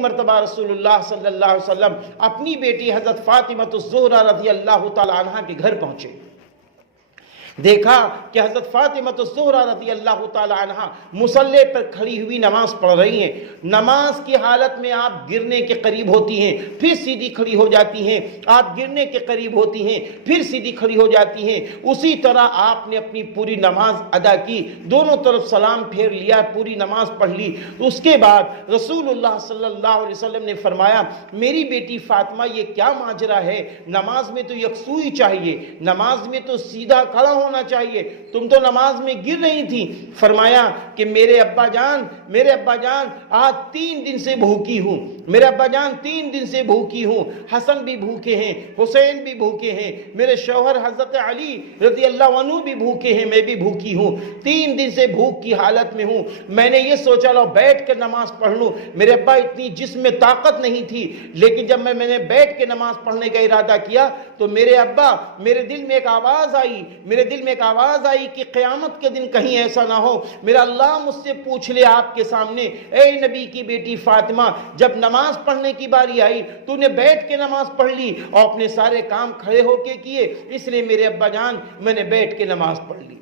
مرتبہ رسول اللہ صلی اللہ علیہ وسلم اپنی بیٹی حضرت فاطمہ الزہرا رضی اللہ تعالی عنہ کے گھر پہنچے، دیکھا کہ حضرت فاطمہ الزہرا رضی اللہ تعالی عنہ مصلی پر کھڑی ہوئی نماز پڑھ رہی ہیں۔ نماز کی حالت میں آپ گرنے کے قریب ہوتی ہیں، پھر سیدھی کھڑی ہو جاتی ہیں، آپ گرنے کے قریب ہوتی ہیں، پھر سیدھی کھڑی ہو جاتی ہیں۔ اسی طرح آپ نے اپنی پوری نماز ادا کی، دونوں طرف سلام پھیر لیا، پوری نماز پڑھ لی۔ اس کے بعد رسول اللہ صلی اللہ علیہ وسلم نے فرمایا، میری بیٹی فاطمہ یہ کیا ماجرا ہے؟ نماز میں تو یکسوئی چاہیے، نماز میں تو سیدھا کھڑا ہونا چاہیے، تم تو نماز میں گر رہی تھی۔ فرمایا کہ میرے ابا جان آج 3 دن سے بھوکی ہوں، میرے ابا جان 3 دن سے بھوکی ہوں، حسن بھی بھوکے ہیں، حسین بھی بھوکے ہیں، میرے شوہر حضرت علی رضی اللہ عنہ بھی بھوکے ہیں، میں بھی بھوکی ہوں، 3 دن سے بھوک کی حالت میں ہوں۔ میں نے یہ سوچا لو بیٹھ کر نماز پڑھ لوں، میرے ابا اتنی جسم میں طاقت نہیں تھی، لیکن جب میں نے بیٹھ کے نماز پڑھنے کا ارادہ کیا تو میرے دل میں ایک آواز آئی کہ قیامت کے دن کہیں ایسا نہ ہو میرا اللہ مجھ سے پوچھ لے آپ کے سامنے، اے نبی کی بیٹی فاطمہ، جب نماز پڑھنے کی باری آئی تو نے بیٹھ کے نماز پڑھ لی اور اپنے سارے کام کھڑے ہو کے کیے، اس لیے میرے ابا جان میں نے بیٹھ کے نماز پڑھ لی۔